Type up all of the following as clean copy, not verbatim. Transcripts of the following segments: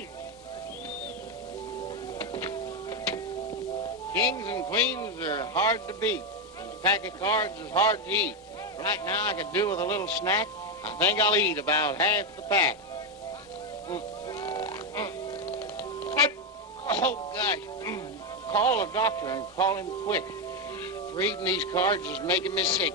Kane. Kings and queens are hard to beat. A pack of cards is hard to eat. Right now, I could do with a little snack. I think I'll eat about half the pack. Oh, gosh. Call a doctor and call him quick. For eating these cards is making me sick.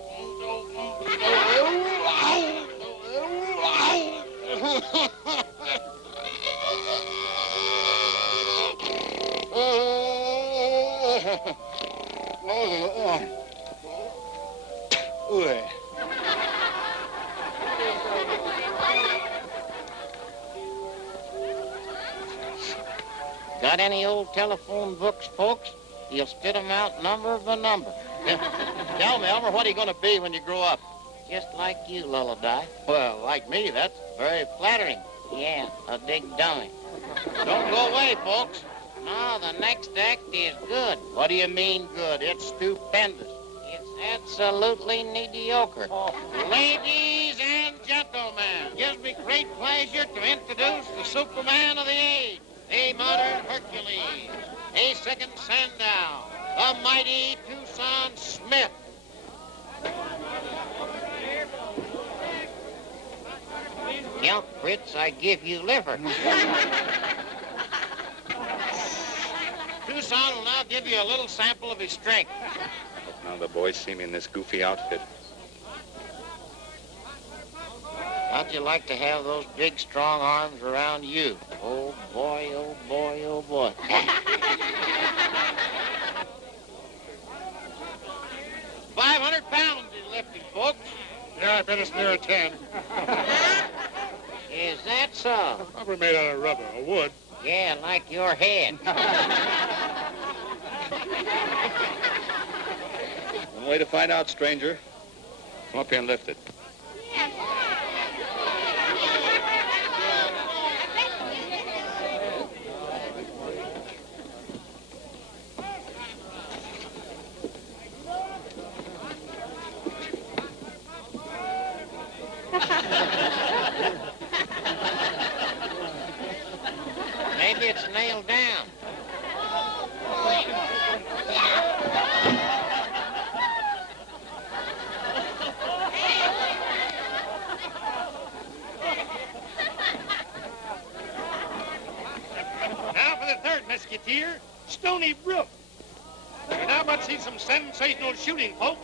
Got any old telephone books, folks? You'll spit them out number by number. Tell me, Elmer, what are you going to be when you grow up? Just like you, Lullaby. Well, like me, that's very flattering. Yeah, a big dummy. Don't go away, folks. No, the next act is good. What do you mean good? It's stupendous. It's absolutely mediocre. Oh. Ladies and gentlemen, it gives me great pleasure to introduce the Superman of the age, a modern Hercules, a second Sandow, the mighty Tucson Smith. Count, Fritz, I give you liver. Tucson will now give you a little sample of his strength. Now the boys see me in this goofy outfit. How'd you like to have those big, strong arms around you? Oh, boy, oh, boy, oh, boy. 500 pounds he's lifting, folks. Yeah, I bet it's near a 10. Is that so? Probably made out of rubber or wood. Yeah, like your head. One way to find out, stranger. Come up here and lift it. Maybe it's nailed down. Now for the third Mesquiteer, Stony Brook. We now must see some sensational shooting, folks,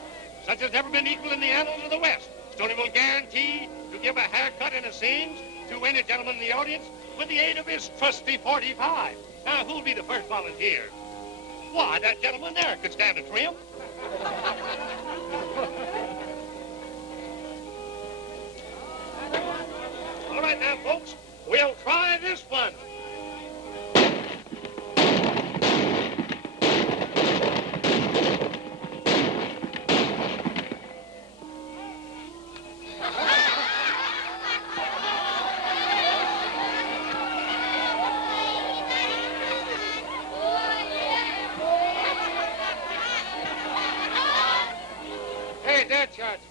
such as never been equal in the annals of the West. Stony will guarantee to give a haircut and a singe to any gentleman in the audience with the aid of his trusty .45. Now, who'll be the first volunteer? Why, that gentleman there could stand a trim. All right now, folks, we'll try this one.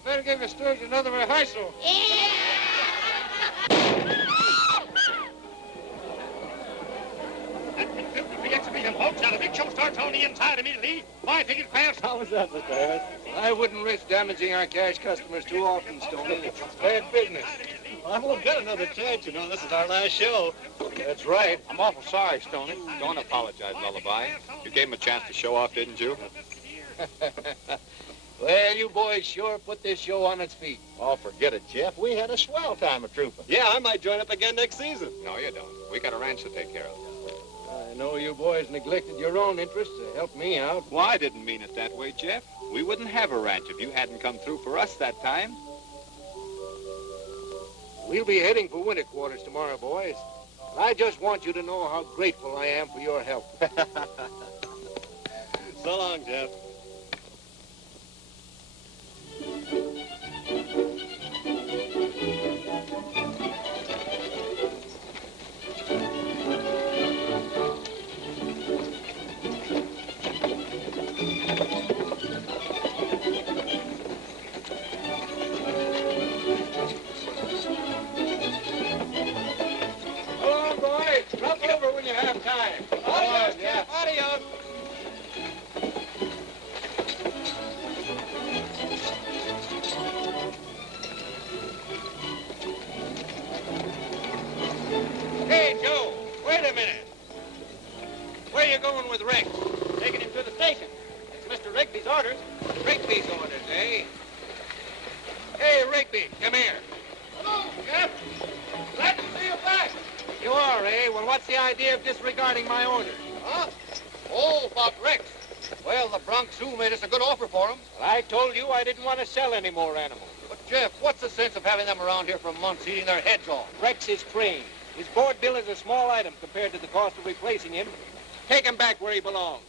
Better give Sturge another rehearsal. The exhibition, folks. Now, the big show starts on the inside immediately. My ticket's fast. How was that, Mr. Harris? I wouldn't risk damaging our cash customers too often, Stoney. It's bad business. I won't get another chance, you know. This is our last show. That's right. I'm awful sorry, Stoney. Don't apologize, Lullaby. You gave him a chance to show off, didn't you? Well, you boys sure put this show on its feet. Oh, forget it, Jeff. We had a swell time of trooping. Yeah, I might join up again next season. No, you don't. We got a ranch to take care of. I know you boys neglected your own interests to help me out. Well, I didn't mean it that way, Jeff. We wouldn't have a ranch if you hadn't come through for us that time. We'll be heading for winter quarters tomorrow, boys. I just want you to know how grateful I am for your help. So long, Jeff. Come on, boys. Drop Where you going with Rex? Taking him to the station. It's Mr. Rigby's orders. Rigby's orders, eh? Hey, Rigby, come here. Hello, Jeff. Glad to see you back. You are, eh? Well, what's the idea of disregarding my orders? Huh? Oh, about Rex. Well, the Bronx Zoo made us a good offer for him. Well, I told you I didn't want to sell any more animals. But, Jeff, what's the sense of having them around here for months eating their heads off? Rex is trained. His board bill is a small item compared to the cost of replacing him. Take him back where he belongs.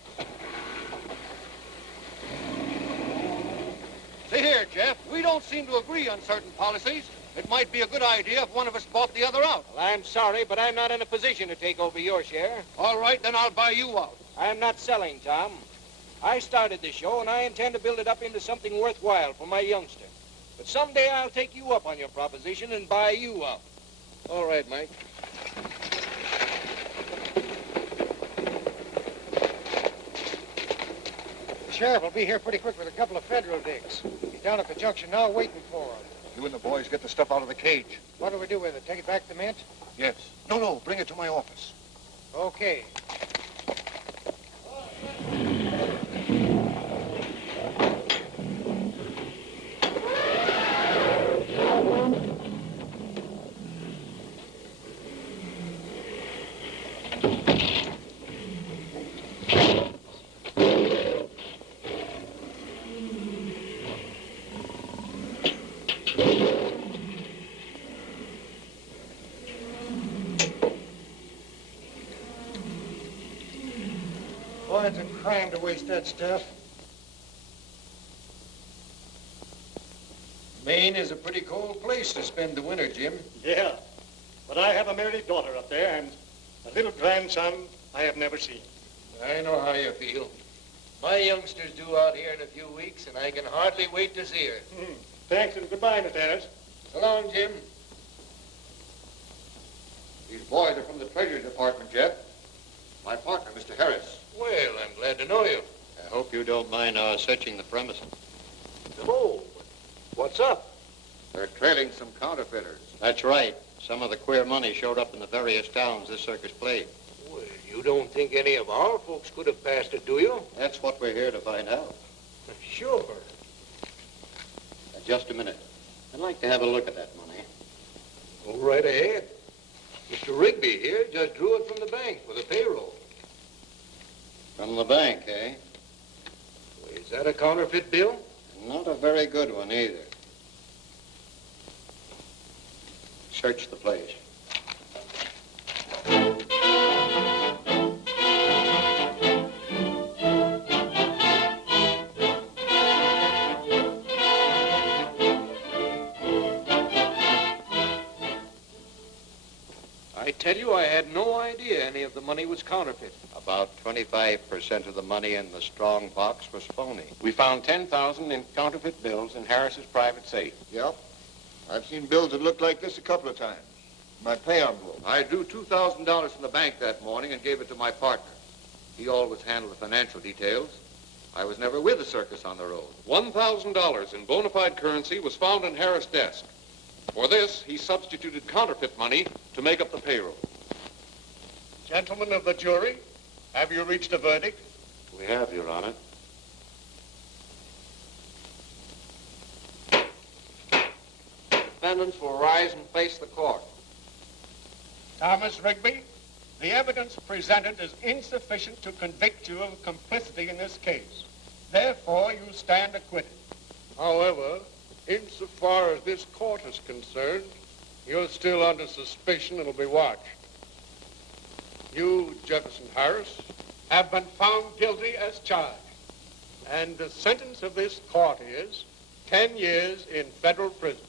See here, Jeff, we don't seem to agree on certain policies. It might be a good idea if one of us bought the other out. Well, I'm sorry, but I'm not in a position to take over your share. All right, then I'll buy you out. I'm not selling, Tom. I started the show, and I intend to build it up into something worthwhile for my youngster. But someday I'll take you up on your proposition and buy you out. All right, Mike. The sheriff will be here pretty quick with a couple of federal digs. He's down at the junction now waiting for him. You and the boys get the stuff out of the cage. What do we do with it? Take it back to the mint? Yes. No, bring it to my office. Okay. Boy, it's a crime to waste that stuff. Maine is a pretty cold place to spend the winter, Jim. Yeah, but I have a married daughter up there and a little grandson I have never seen. I know how you feel. My youngster's due out here in a few weeks, and I can hardly wait to see her. Thanks and goodbye, Miss Harris. So long, Jim. These boys are from the Treasury Department, Jeff. My partner, Mr. Harris. Well, I'm glad to know you. I hope you don't mind our searching the premises. Oh, what's up? They're trailing some counterfeiters. That's right. Some of the queer money showed up in the various towns this circus played. Well, you don't think any of our folks could have passed it, do you? That's what we're here to find out. Sure. Just a minute. I'd like to have a look at that money. Go right ahead. Mr. Rigby here just drew it from the bank for the payroll. From the bank, eh? Is that a counterfeit bill? Not a very good one, either. Search the place. I tell you, I had no idea any of the money was counterfeit. About 25% of the money in the strong box was phony. We found $10,000 in counterfeit bills in Harris's private safe. Yep. I've seen bills that looked like this a couple of times. My pay envelope. I drew $2,000 from the bank that morning and gave it to my partner. He always handled the financial details. I was never with the circus on the road. $1,000 in bona fide currency was found in Harris' desk. For this, he substituted counterfeit money to make up the payroll. Gentlemen of the jury, have you reached a verdict? We have, Your Honor. Defendants will rise and face the court. Thomas Rigby, the evidence presented is insufficient to convict you of complicity in this case. Therefore, you stand acquitted. However, insofar as this court is concerned, you're still under suspicion and will be watched. You, Jefferson Harris, have been found guilty as charged. And the sentence of this court is 10 years in federal prison.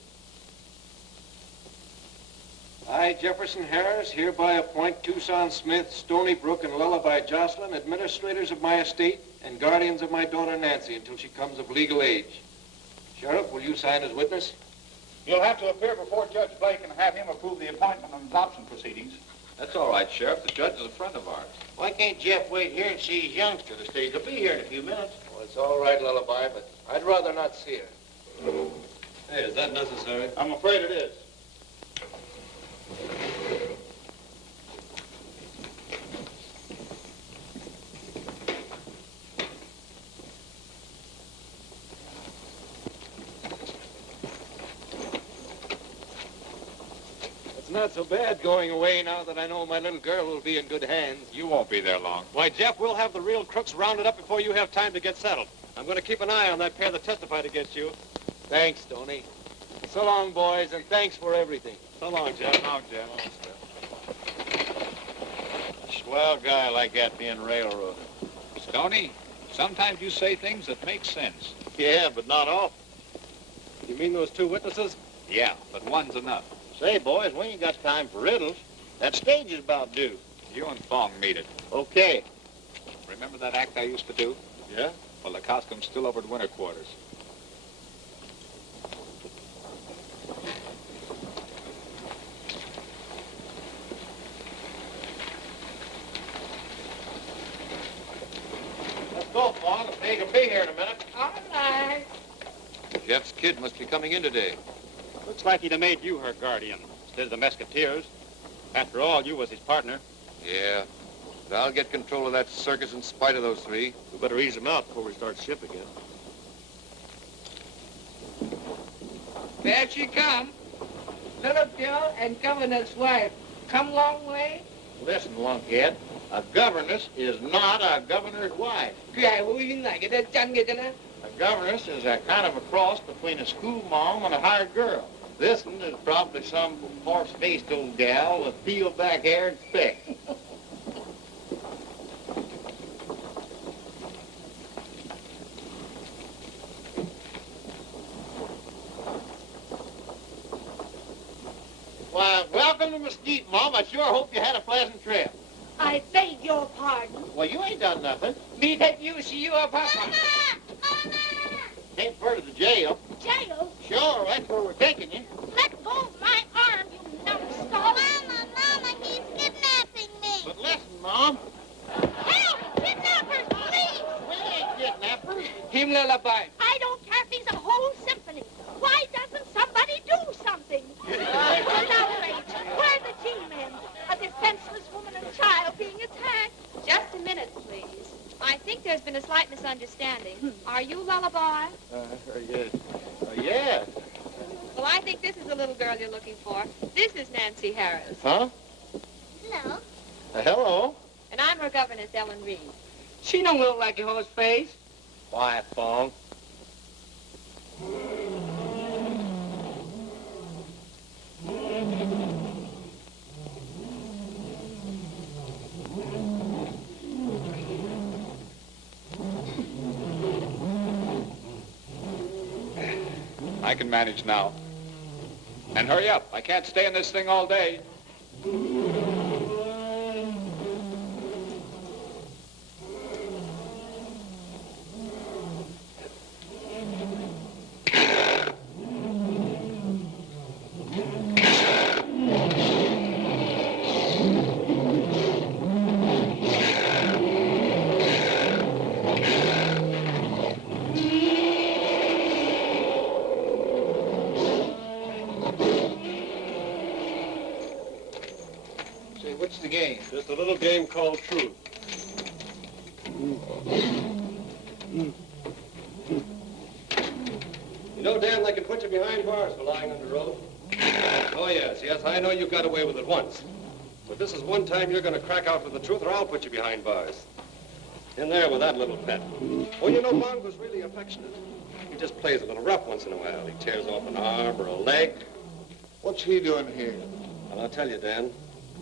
I, Jefferson Harris, hereby appoint Tucson Smith, Stony Brook, and Lullaby Jocelyn administrators of my estate and guardians of my daughter Nancy until she comes of legal age. Sheriff, will you sign as witness? You'll have to appear before Judge Blake and have him approve the appointment and adoption proceedings. That's all right, Sheriff. The judge is a friend of ours. Why can't Jeff wait here and see his youngster? The stage will be here in a few minutes. Well, it's all right, Lullaby, but I'd rather not see her. Hey, is that necessary? I'm afraid it is. not so bad going away now that I know my little girl will be in good hands. You won't be there long. Why, Jeff, we'll have the real crooks rounded up before you have time to get settled. I'm going to keep an eye on that pair that testified against you. Thanks, Tony. So long, boys, and thanks for everything. So long, Jeff. So long, Jeff. Swell guy like that being railroaded. Stoney, sometimes you say things that make sense. Yeah, but not often. You mean those two witnesses? Yeah, but one's enough. Say, boys, we ain't got time for riddles. That stage is about due. You and Fong meet it. Okay. Remember that act I used to do? Yeah? Well, the costume's still over at winter quarters. Let's go, Fong. The stage will be here in a minute. All right. Jeff's kid must be coming in today. Looks like he'd have made you her guardian instead of the Mesquiteers. After all, you was his partner. Yeah. But I'll get control of that circus in spite of those three. We better ease him out before we start ship again. There she come. Little girl and governor's wife. Come long way? Listen, lunkhead. A governess is not a governor's wife. A governess is a kind of a cross between a school mom and a hired girl. This one is probably some horse-faced old gal with peeled back hair and specs. Why, welcome to Mesquite, Mom. I sure hope you had a pleasant trip. I beg your pardon. Well, you ain't done nothing. Me that you see you a papa. Ain't fur to the jail. Jail? Sure, that's where we're taking you. Let go of my arm, you numbskull. Mama, he's kidnapping me. But listen, Mom. Help! Kidnappers, please! We ain't kidnappers. Him lullaby. I don't care if he's a whole symphony. Why doesn't somebody do something? It's an outrage. We're the G-men. A defenseless woman and child being attacked. Just a minute, please. I think there's been a slight misunderstanding. Are you Lullaby? Yeah. Well, I think this is the little girl you're looking for. This is Nancy Harris. Huh? Hello. Hello. And I'm her governess, Ellen Reed. She don't look like a horse face. Quiet, Fong. I can manage now. And hurry up. I can't stay in this thing all day. What's the game? Just a little game called Truth. You know, Dan, they can put you behind bars for lying under oath. Oh, yes, I know you got away with it once. But this is one time you're going to crack out with the truth, or I'll put you behind bars. In there with that little pet. Oh, you know, Mongo's really affectionate. He just plays a little rough once in a while. He tears off an arm or a leg. What's he doing here? Well, I'll tell you, Dan.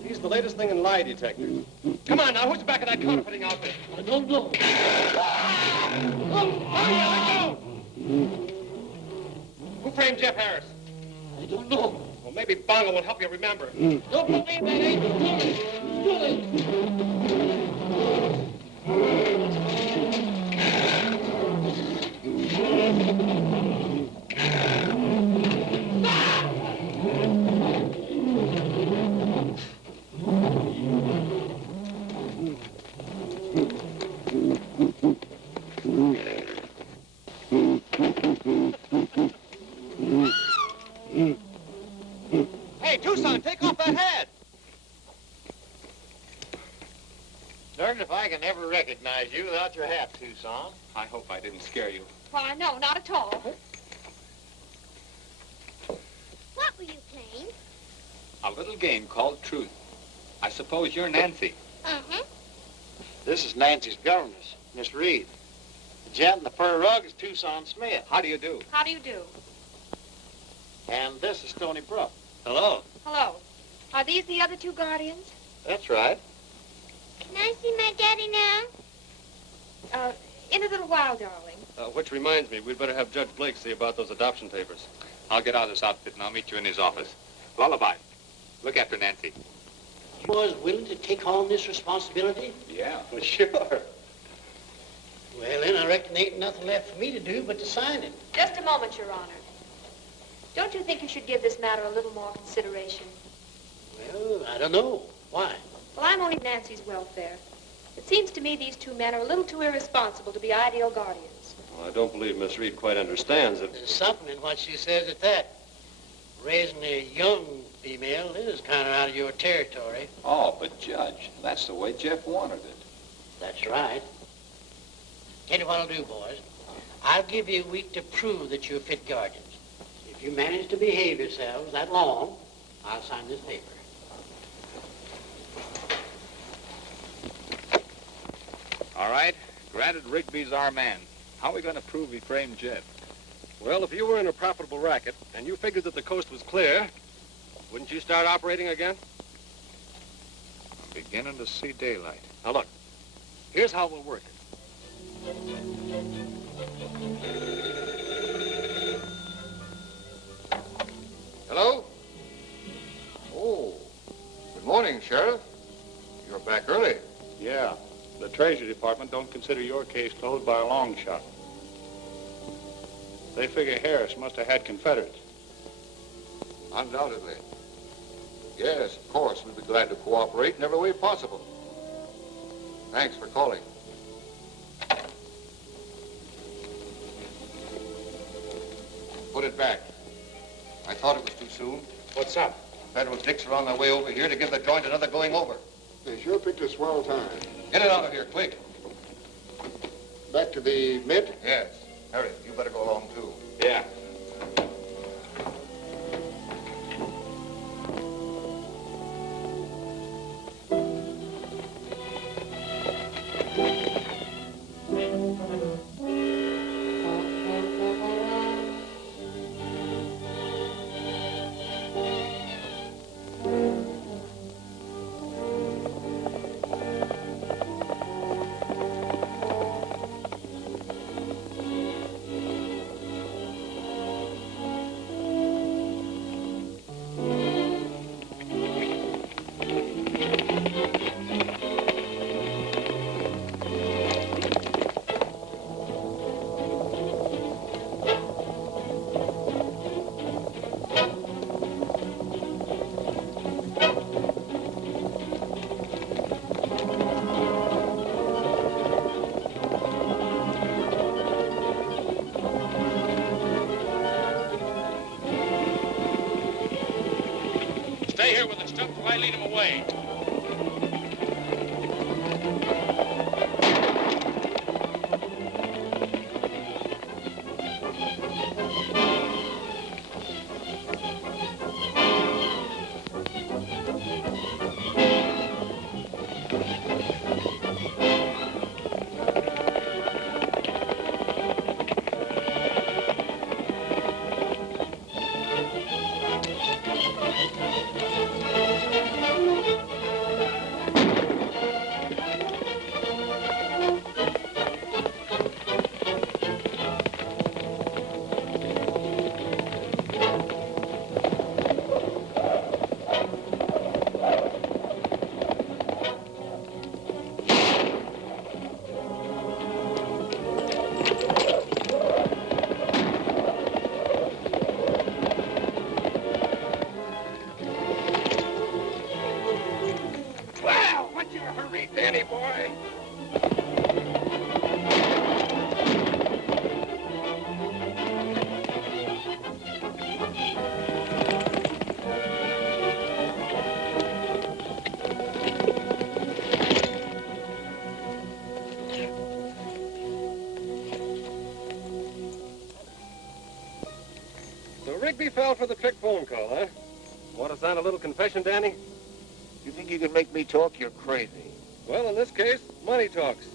He's the latest thing in lie detectors. Come on now, who's the back of that counterfeiting outfit? I don't know. Oh, who framed Jeff Harris? I don't know. Well, maybe Bongo will help you remember. Don't put me in that angel. Hey, Tucson, take off that hat! Darned if I can ever recognize you without your hat, Tucson. I hope I didn't scare you. Why, no, not at all. What were you playing? A little game called Truth. I suppose you're Nancy. Uh-huh. This is Nancy's governess, Miss Reed. The gent in the fur rug is Tucson Smith. How do you do? How do you do? And this is Stony Brook. Hello. Hello. Are these the other two guardians? That's right. Can I see my daddy now? In a little while, darling. Which reminds me, we'd better have Judge Blake see about those adoption papers. I'll get out of this outfit and I'll meet you in his office. Lullaby, look after Nancy. You boys willing to take on this responsibility? Yeah. Well, sure. Well, then I reckon there ain't nothing left for me to do but to sign it. Just a moment, Your Honor. Don't you think you should give this matter a little more consideration? Well, I don't know. Why? Well, I'm only Nancy's welfare. It seems to me these two men are a little too irresponsible to be ideal guardians. Well, I don't believe Miss Reed quite understands it. There's something in what she says at that. Raising a young female is kind of out of your territory. Oh, but Judge, that's the way Jeff wanted it. That's right. Tell you what I'll do, boys. I'll give you a week to prove that you're fit guardians. If you manage to behave yourselves that long, I'll sign this paper. All right, granted Rigby's our man. How are we going to prove he framed Jeff? Well, if you were in a profitable racket and you figured that the coast was clear, wouldn't you start operating again? I'm beginning to see daylight. Now, look, here's how we'll work it. Hello? Oh, good morning, Sheriff. You're back early. Yeah. The Treasury Department don't consider your case closed by a long shot. They figure Harris must have had Confederates. Undoubtedly. Yes, of course. We'd be glad to cooperate in every way possible. Thanks for calling. Put it back. I thought it was too soon. What's up? Federal dicks are on their way over here to give the joint another going over. They sure picked a swell time. Get it out of here, quick. Back to the Mint? Yes. Harry, you better go along, too. Yeah. Stay here with the stuff till I lead him away. Danny boy. So Rigby fell for the trick phone call, huh? Want to sign a little confession, Danny? You think you can make me talk? You're crazy. Well, in this case, money talks.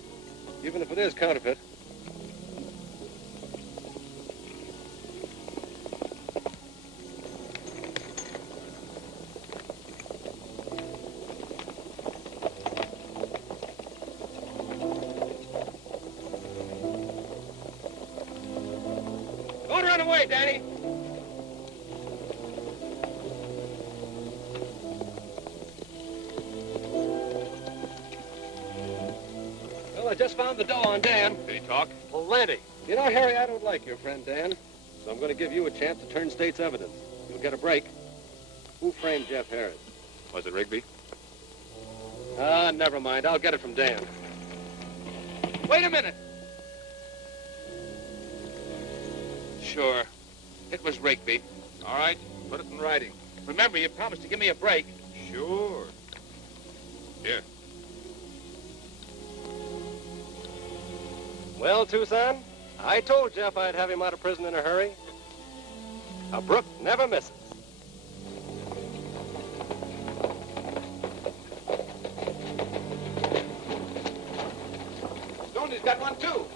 Even if it is counterfeit. Don't run away, Danny. Well, I just found the dough on Dan. Did he talk? Plenty. You know, Harry, I don't like your friend Dan, so I'm going to give you a chance to turn state's evidence. You'll get a break. Who framed Jeff Harris? Was it Rigby? Never mind. I'll get it from Dan. Wait a minute. Sure. It was Rigby. All right, put it in writing. Remember, you promised to give me a break. Sure. Here. Well, Tucson, I told Jeff I'd have him out of prison in a hurry. A brook never misses. Stoney's got one, too.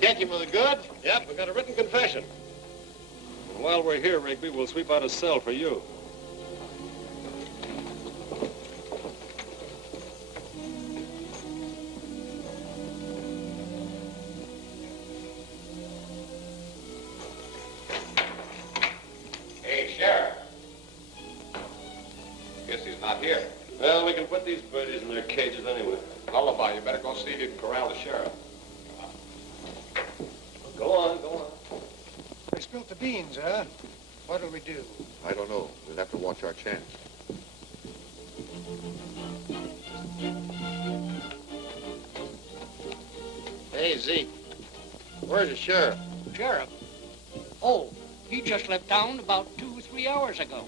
Get him with the goods? Yep, we got a written confession. And while we're here, Rigby, we'll sweep out a cell for you. Hey, Sheriff. Guess he's not here. Well, we can put these birdies in their cages anyway. Lullaby, you better go see if you can corral the sheriff. Go on, go on. They spilt the beans, huh? What'll we do? I don't know. We'll have to watch our chance. Hey, Zeke. Where's the sheriff? Sheriff? Oh, he just left town about 2 or 3 hours ago.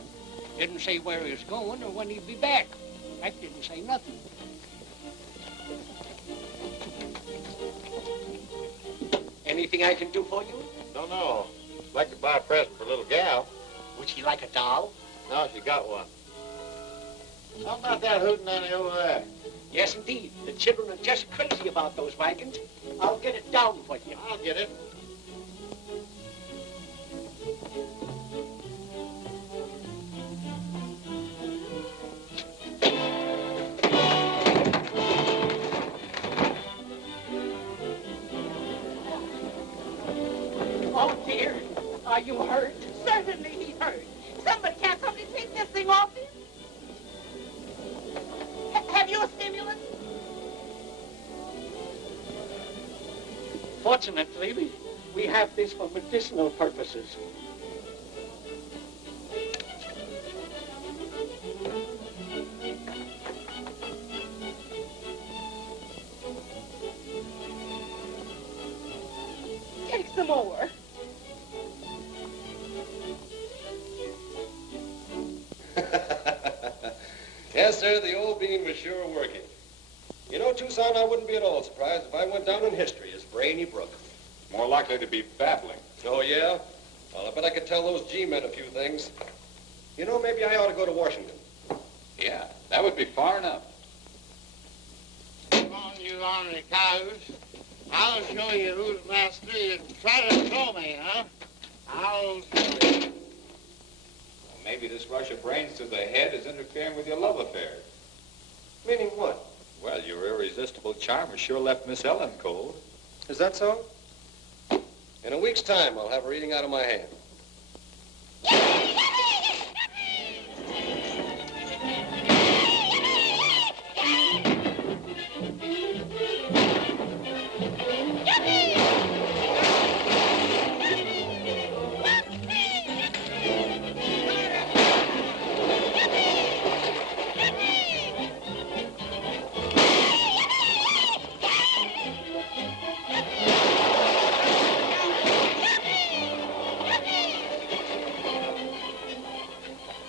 Didn't say where he was going or when he'd be back. In fact, didn't say nothing. Anything I can do for you? Don't know. I'd like to buy a present for a little gal. Would she like a doll? No, she got one. How about that hootenanny over there? Yes, indeed. The children are just crazy about those wagons. I'll get it down for you. I'll get it. Oh, dear. Are you hurt? Certainly he's hurt. Can't somebody take this thing off him? Have you a stimulant? Fortunately, we have this for medicinal purposes. Take some more. Yes, sir, the old bean was sure working. You know, Tucson, I wouldn't be at all surprised if I went down in history as Brainy Brook. More likely to be babbling. Oh, yeah? Well, I bet I could tell those G-men a few things. You know, maybe I ought to go to Washington. Yeah, that would be far enough. Come on, you ornery cows. I'll show you who's master. You try to throw me, huh? I'll show you. Maybe this rush of brains to the head is interfering with your love affair. Meaning what? Well, your irresistible charmer sure left Miss Ellen cold. Is that so? In a week's time, I'll have her eating out of my hand.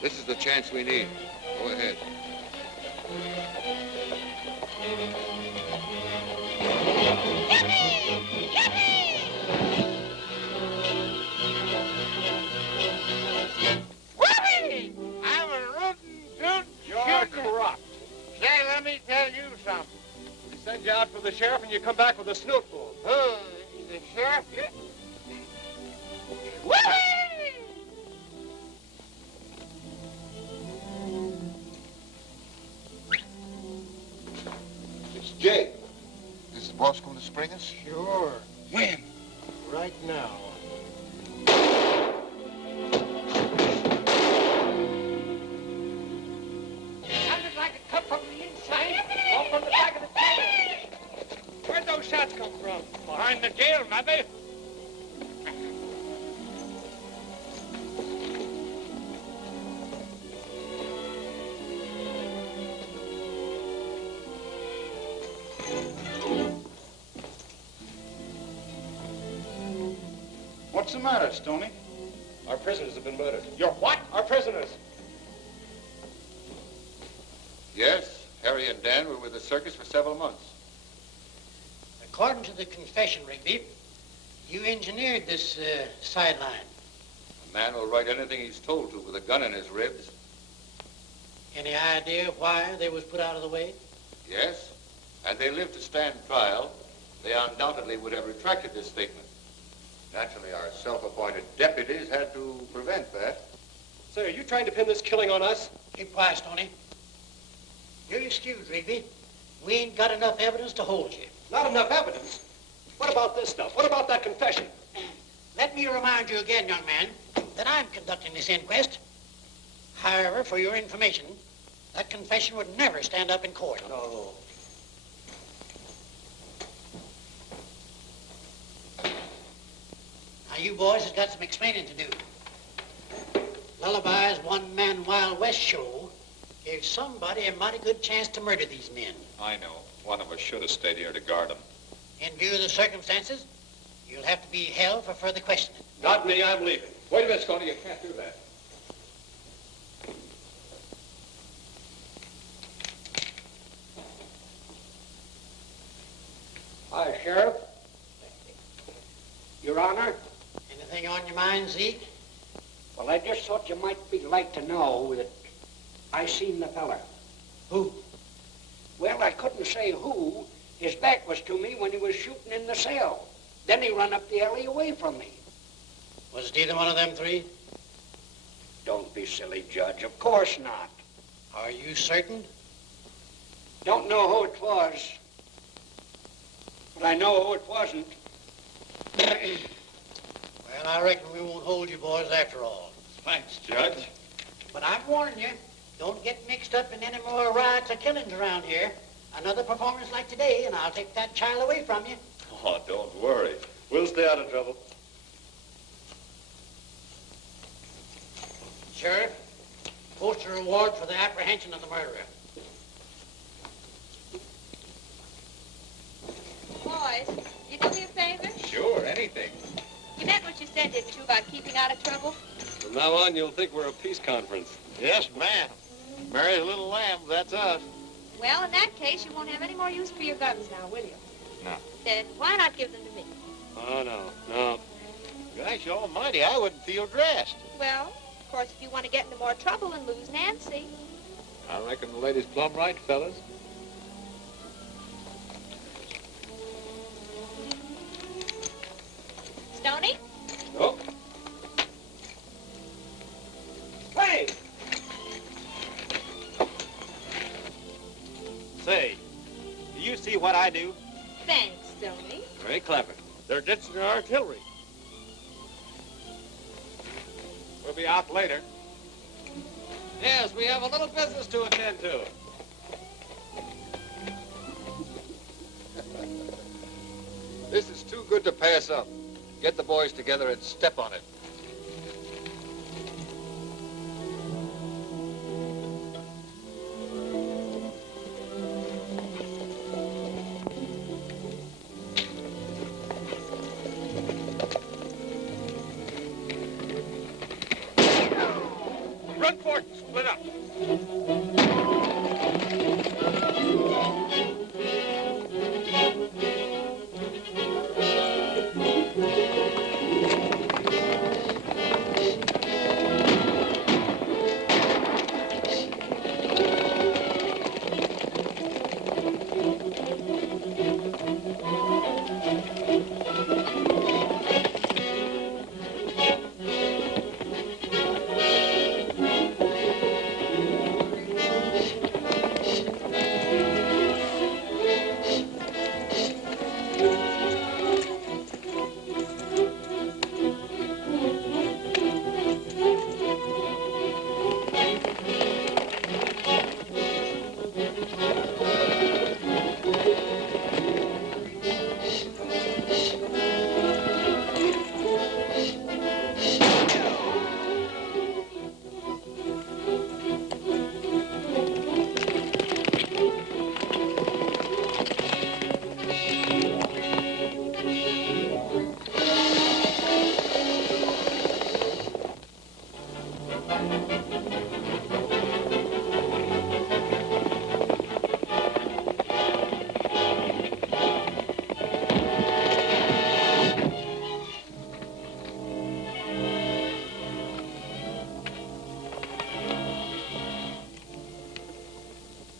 This is the chance we need. Go ahead. Sheriff, and you come back with a snootful. Oh, the sheriff? It's Jake. Is the boss going to spring us? Sure. When? Right now. Sounded like it come from the inside or from the back of the jail. Where'd those shots come from? Behind the jail, maybe. What's the matter, Stoney? Our prisoners have been murdered. Your what? Our prisoners. Yes, Harry and Dan were with the circus for several months. According to the confession, Rigby, you engineered this sideline. A man will write anything he's told to with a gun in his ribs. Any idea why they was put out of the way? Yes, had they lived to stand trial, they undoubtedly would have retracted this statement. Naturally, our self-appointed deputies had to prevent that. Say, are you trying to pin this killing on us? Keep quiet, Stoney. You're excused, Rigby. We ain't got enough evidence to hold you. Not enough evidence? What about this stuff? What about that confession? Let me remind you again, young man, that I'm conducting this inquest. However, for your information, that confession would never stand up in court. No. Now, you boys has got some explaining to do. Lullaby's one-man Wild West show gave somebody a mighty good chance to murder these men. I know. One of us should have stayed here to guard them. In view of the circumstances, you'll have to be held for further questioning. Not me, I'm leaving. Wait a minute, Stoney. You can't do that. Hi, Sheriff. Your Honor. Anything on your mind, Zeke? Well, I just thought you might be like to know that I seen the feller. Who? Well, I couldn't say who. His back was to me when he was shooting in the cell. Then he run up the alley away from me. Was it either one of them three? Don't be silly, Judge. Of course not. Are you certain? Don't know who it was. But I know who it wasn't. Well, I reckon we won't hold you boys after all. Thanks, Judge. But I'm warning you, don't get mixed up in any more riots or killings around here. Another performance like today, and I'll take that child away from you. Oh, don't worry. We'll stay out of trouble. Sheriff, post a reward for the apprehension of the murderer. Boys, you do me a favor? Sure, anything. You meant what you said, didn't you, about keeping out of trouble? From now on, you'll think we're a peace conference. Yes, ma'am. Mary's little lamb, that's us. Well, in that case, you won't have any more use for your guns now, will you? No. Then why not give them to me? Oh, no. Gosh almighty, I wouldn't feel dressed. Well, of course, if you want to get into more trouble and lose Nancy. I reckon the lady's plumb right, fellas. Stoney? Oh. Hey! Say, do you see what I do? Thanks, Stoney. Very clever. They're ditching their artillery. We'll be out later. Yes, we have a little business to attend to. This is too good to pass up. Get the boys together and step on it. Run for it, split up.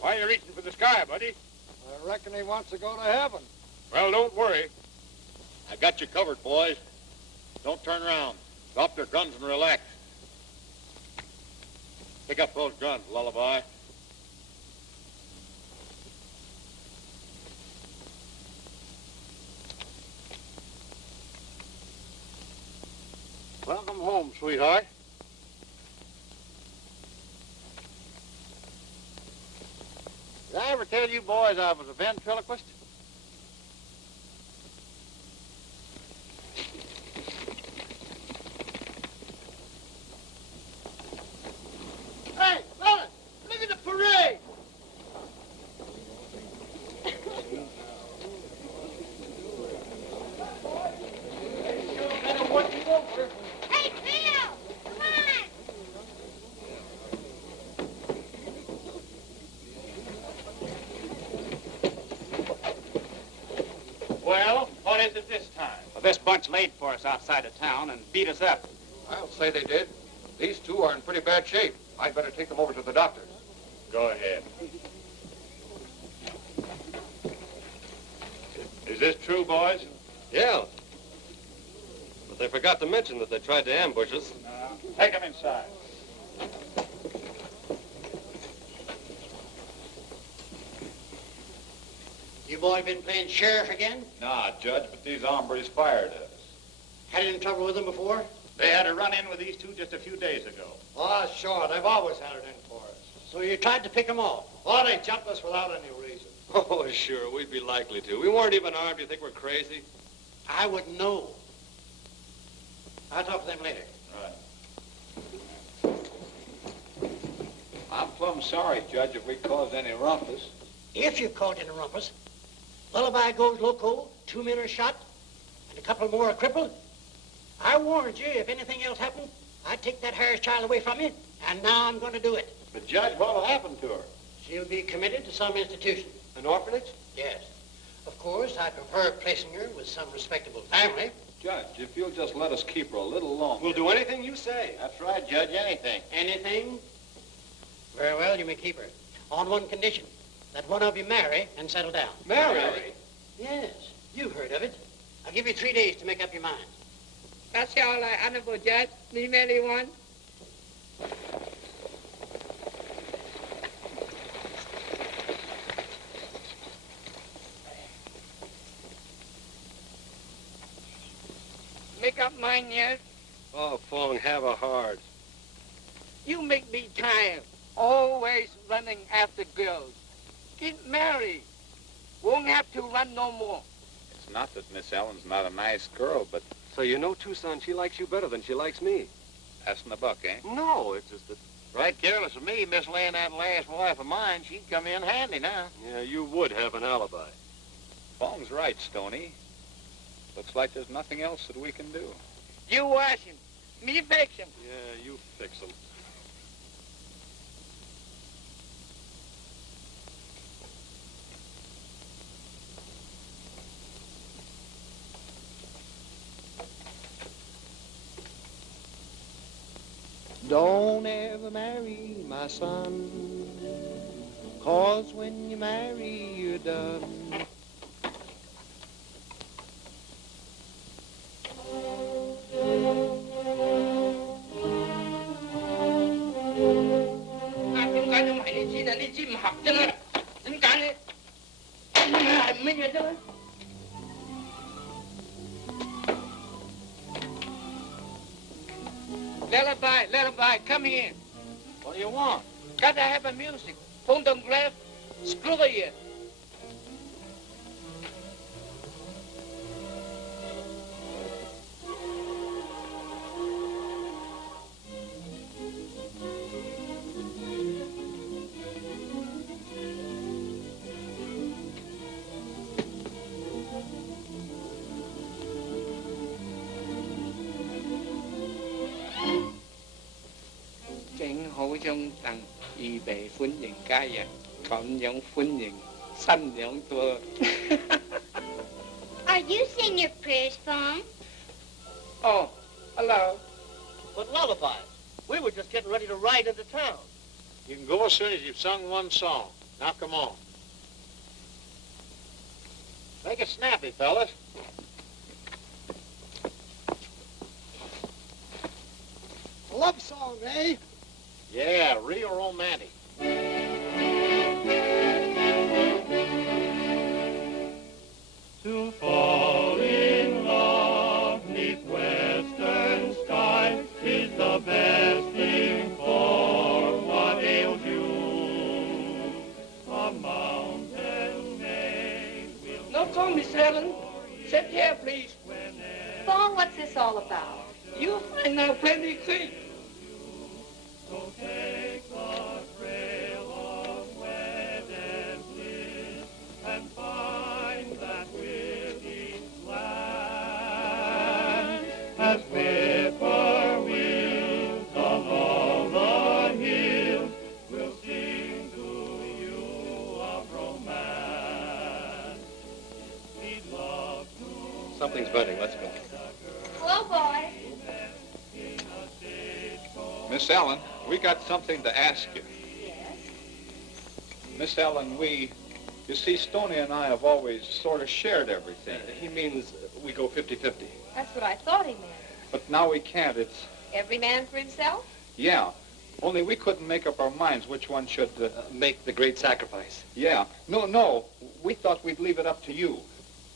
Why are you reaching for the sky, buddy? I reckon he wants to go to heaven. Well, don't worry. I got you covered, boys. Don't turn around. Drop your guns and relax. Pick up those guns, Lullaby. Welcome home, sweetheart. Did I ever tell you boys I was a ventriloquist? Hey, fellas, look at the parade. Hey, Phil! Come on! Well, what is it this time? Well, this bunch laid for us outside of town and beat us up. I'll say they did. These two are in pretty bad shape. I'd better take them over to the doctor. Go ahead. Is this true, boys? Yeah. But they forgot to mention that they tried to ambush us. Take them inside. You boys been playing sheriff again? Nah, Judge, but these hombres fired us. Had any trouble with them before? They had a run-in with these two just a few days ago. Oh, sure. They've always had it in for us. So you tried to pick them off? Oh, they jumped us without any reason. Oh, sure, we'd be likely to. We weren't even armed. You think we're crazy? I wouldn't know. I'll talk to them later. Right. I'm plumb sorry, Judge, if we caused any rumpus. If you caused any rumpus, Lullaby goes loco, 2 men are shot, and a couple more are crippled. I warned you, if anything else happened, I'd take that Harris child away from you, and now I'm going to do it. But, Judge, what'll happen to her? She'll be committed to some institution. An orphanage? Yes. Of course, I prefer placing her with some respectable family. Judge, if you'll just let us keep her a little longer. We'll do anything you say. That's right, Judge, anything. Anything? Very well, you may keep her. On one condition, that one of you marry and settle down. Marry? Yes, you've heard of it. I'll give you 3 days to make up your mind. That's all right, Honorable Judge. Me marry one. Make up mine, yes? Oh, Fong, have a heart. You make me tired. Always running after girls. Get married. Won't have to run no more. It's not that Miss Ellen's not a nice girl, but... So you know, Tucson, she likes you better than she likes me. Passing the buck, eh? No, it's just that... Right careless of me, mislaying that last wife of mine. She'd come in handy now. Yeah, you would have an alibi. Fong's right, Stoney. Looks like there's nothing else that we can do. You wash him. Me fix him. Yeah, you fix them. Don't ever marry, my son, 'cause when you marry, you're done. Lullaby, come here. What do you want? Gotta have a music. Phonograph, screw it. 好相等，預備歡迎家人，咁樣歡迎新娘多。Are you saying your prayers, Fawn? Oh, hello. But Lullaby, we were just getting ready to ride into town. You can go as soon as you've sung one song. Now come on. Make it snappy, fellas. A love song, eh? Yeah, real romantic. To fall in love neath western skies is the best thing for what ails you. A mountain maid will... No call, Miss Helen. Sit here, please. Fawn, what's this all about? You'll find out plenty quick. So take the trail of wedded bliss and find that with each land as whippoorwills along the hills will sing to you of romance. We'd love to... Something's burning. Let's go. Hello, boy. Miss Ellen, we got something to ask you. Yes? Miss Ellen, you see, Stoney and I have always sort of shared everything. He means we go 50-50. That's what I thought he meant. But now we can't. It's... Every man for himself? Yeah. Only we couldn't make up our minds which one should... make the great sacrifice. Yeah. No. We thought we'd leave it up to you.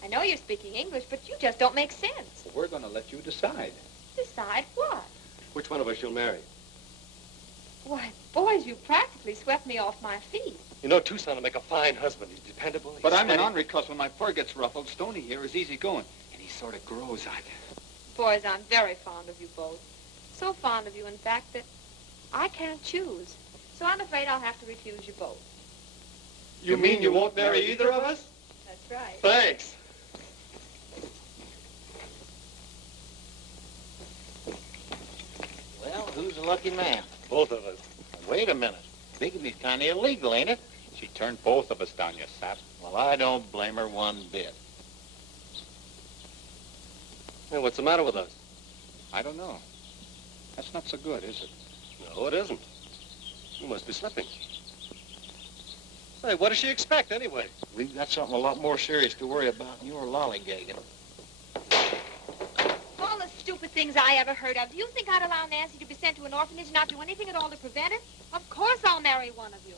I know you're speaking English, but you just don't make sense. Well, we're going to let you decide. Decide what? Which one of us you'll marry? Why, boys, you practically swept me off my feet. You know, Tucson will make a fine husband. He's dependable. He's But I'm an steady. ornery cuss. When my fur gets ruffled, Stoney here is easy going. And he sort of grows on you. Boys, I'm very fond of you both. So fond of you, in fact, that I can't choose. So I'm afraid I'll have to refuse you both. You mean you won't marry either of us? That's right. Thanks. Well, who's the lucky man? Both of us. Wait a minute. Bigamy's kind of illegal, ain't it? She turned both of us down, you sap. Well, I don't blame her one bit. Hey, what's the matter with us? I don't know. That's not so good, is it? No, it isn't. You must be slipping. Hey, what does she expect, anyway? We've got something a lot more serious to worry about than your lollygagging. All the stupid things I ever heard of. Do you think I'd allow Nancy to be sent to an orphanage and not do anything at all to prevent it? Of course I'll marry one of you.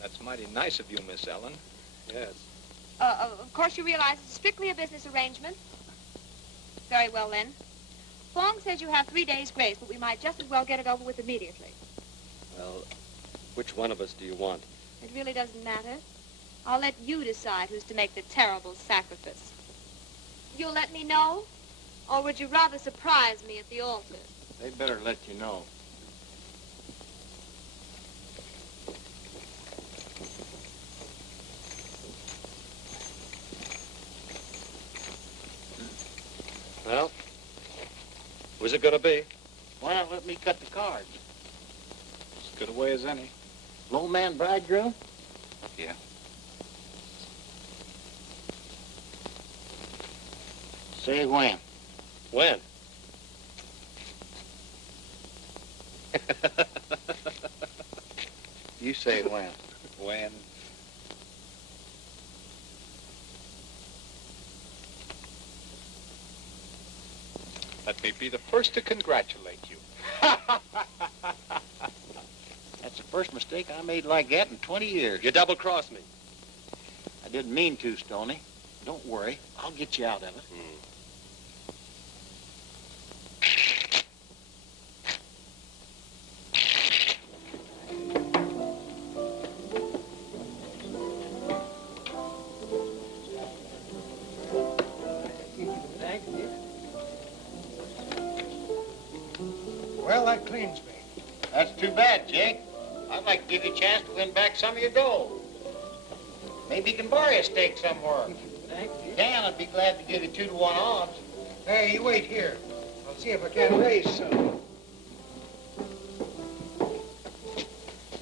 That's mighty nice of you, Miss Ellen. Yes. Of course you realize it's strictly a business arrangement. Very well, then. Fong says you have 3 days' grace, but we might just as well get it over with immediately. Well, which one of us do you want? It really doesn't matter. I'll let you decide who's to make the terrible sacrifice. You'll let me know? Or would you rather surprise me at the altar? They better let you know. Well, who's it gonna be? Why not let me cut the cards? As good a way as any. Low man bridegroom? Yeah. Say when. When? You say when. When? Let me be the first to congratulate you. That's the first mistake I made like that in 20 years. You double-crossed me. I didn't mean to, Stoney. Don't worry. I'll get you out of it. Well, that cleans me. That's too bad, Jake. I'd like to give you a chance to win back some of your gold. Maybe you can borrow a stake somewhere. If you can, I'd be glad to give you 2-to-1 odds. Hey, you wait here. I'll see if I can't raise some.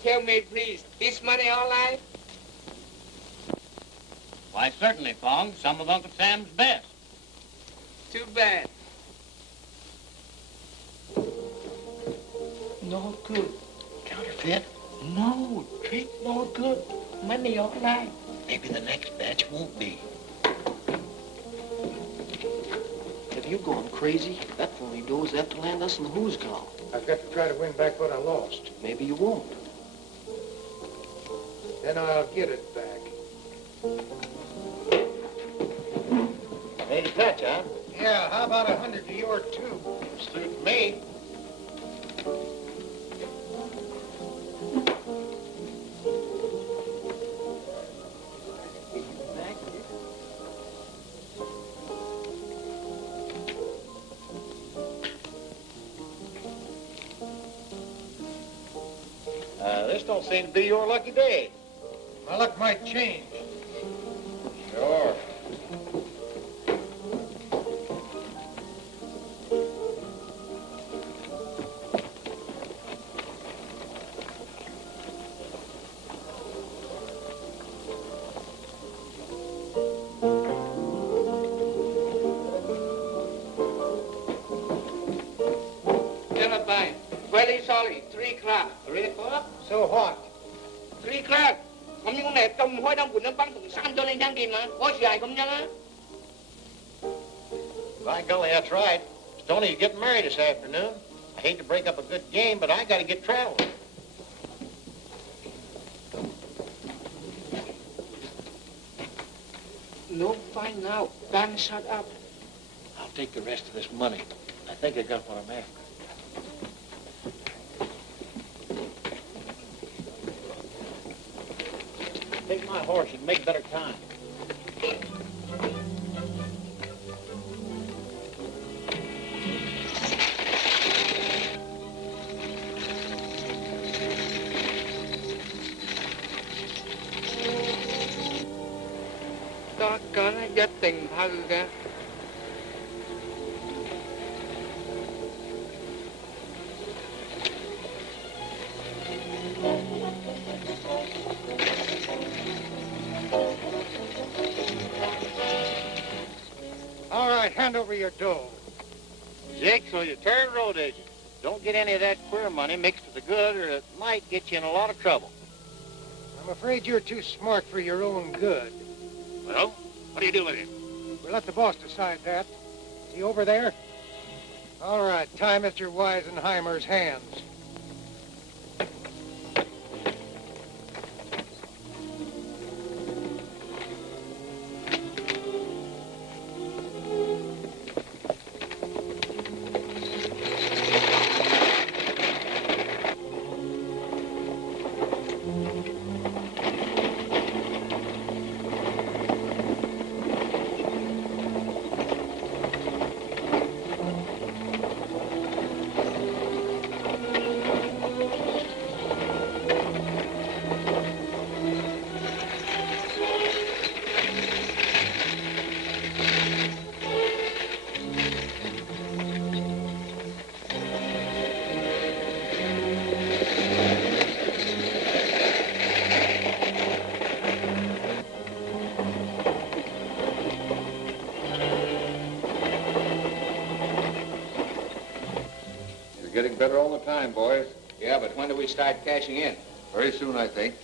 Tell me, please, this money all right? Why, certainly, Fong. Some of Uncle Sam's best. Too bad. No good. Counterfeit? No. Trick, no good. Money all right. Maybe the next batch won't be. Have you gone crazy? That phony dough is apt to land us in the who's call. I've got to try to win back what I lost. Maybe you won't. Then I'll get it back. Made a touch, huh? Yeah, how about 100 to your 2? Suit me. This don't seem to be your lucky day. My luck might change. Sure. Bye. Very sorry. 3 o'clock. 3 o'clock? So what? 3 o'clock. Không những con này trong hối đông quỳnh nó bắn thùng xăm cho lên trang kim mà. Có gì ai không nhớ á. By golly, that's right. Stoney's getting married this afternoon. I hate to break up a good game, but I got to get traveling. No fight now. Don't shut up. I'll take the rest of this money. I think I got what I'm after. Take my horse and make better time. Đó có nó dắt tình thân kìa. All right, hand over your dough. Jake, so you turn road agent. Don't get any of that queer money mixed with the good, or it might get you in a lot of trouble. I'm afraid you're too smart for your own good. Well, what do you do with him? We'll let the boss decide that. Is he over there? All right, tie Mr. Weisenheimer's hands. Getting better all the time, boys. Yeah, but when do we start cashing in? Very soon, I think.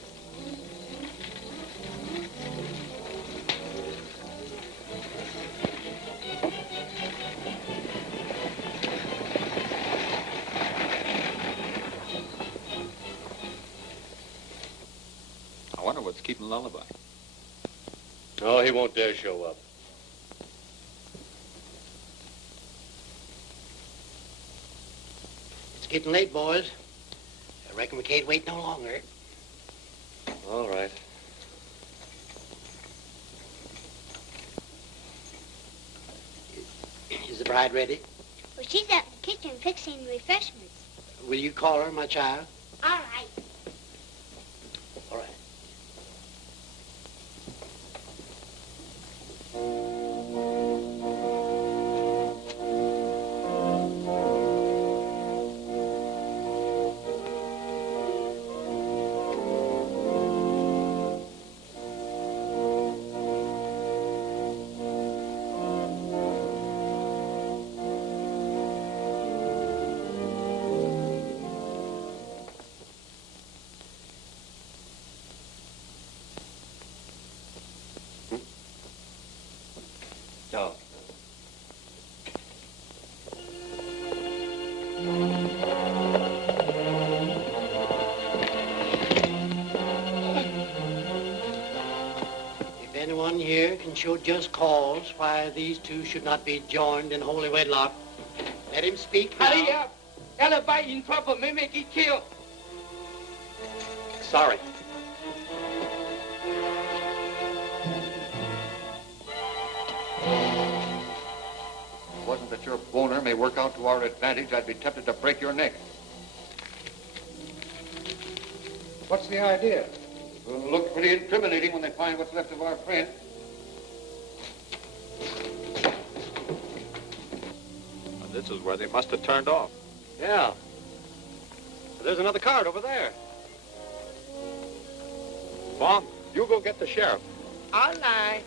I wonder what's keeping Lullaby. No, he won't dare show up. It's getting late, boys. I reckon we can't wait no longer. All right. Is the bride ready? Well, she's out in the kitchen fixing refreshments. Will you call her, my child? All right. All right. show just cause why these two should not be joined in holy wedlock. Let him speak now. Hurry up. Alibi in trouble. May make it killed. Sorry. Wasn't that your boner may work out to our advantage, I'd be tempted to break your neck. What's the idea? It'll look pretty incriminating when they find what's left of our friend. And this is where they must have turned off. Yeah. But there's another cart over there. Bob, you go get the sheriff. All right.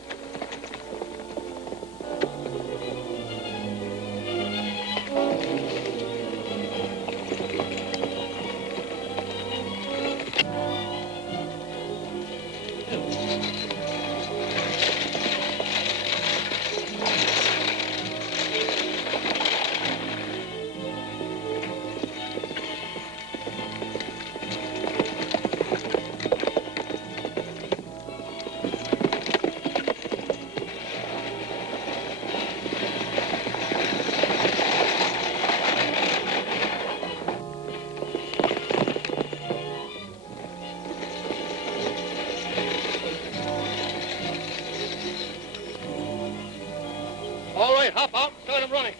All right, hop out. Start him running.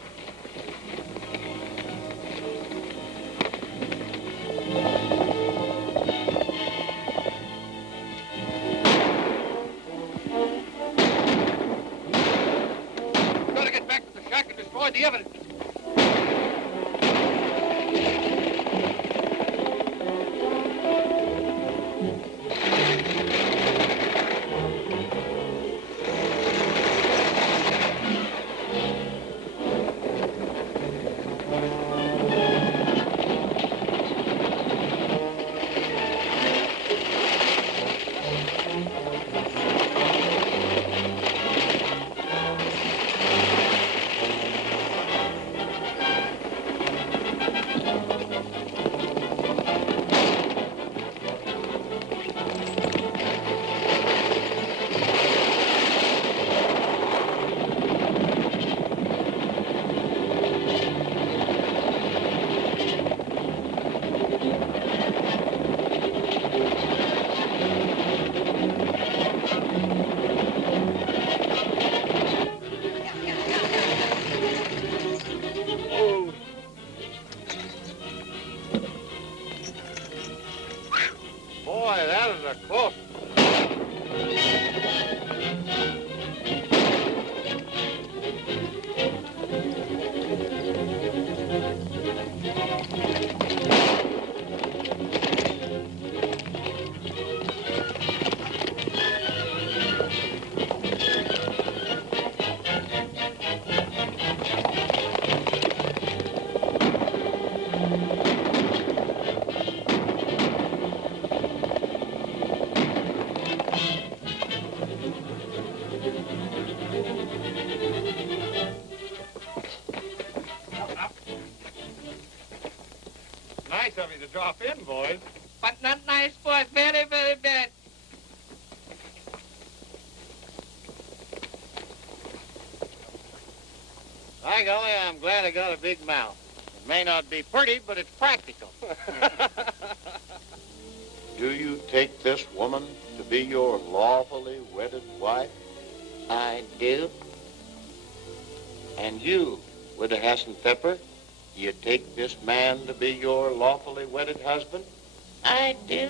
We've got to get back to the shack and destroy the evidence. Boy, that is a close one. Nice of you to drop in, boys. But not nice, boys. Very, very bad. By golly, I'm glad I got a big mouth. It may not be pretty, but it's practical. Do you take this woman to be your lawfully wedded wife? I do. And you, Widow Hassan Pepper, do you take this man to be your lawfully wedded husband? I do.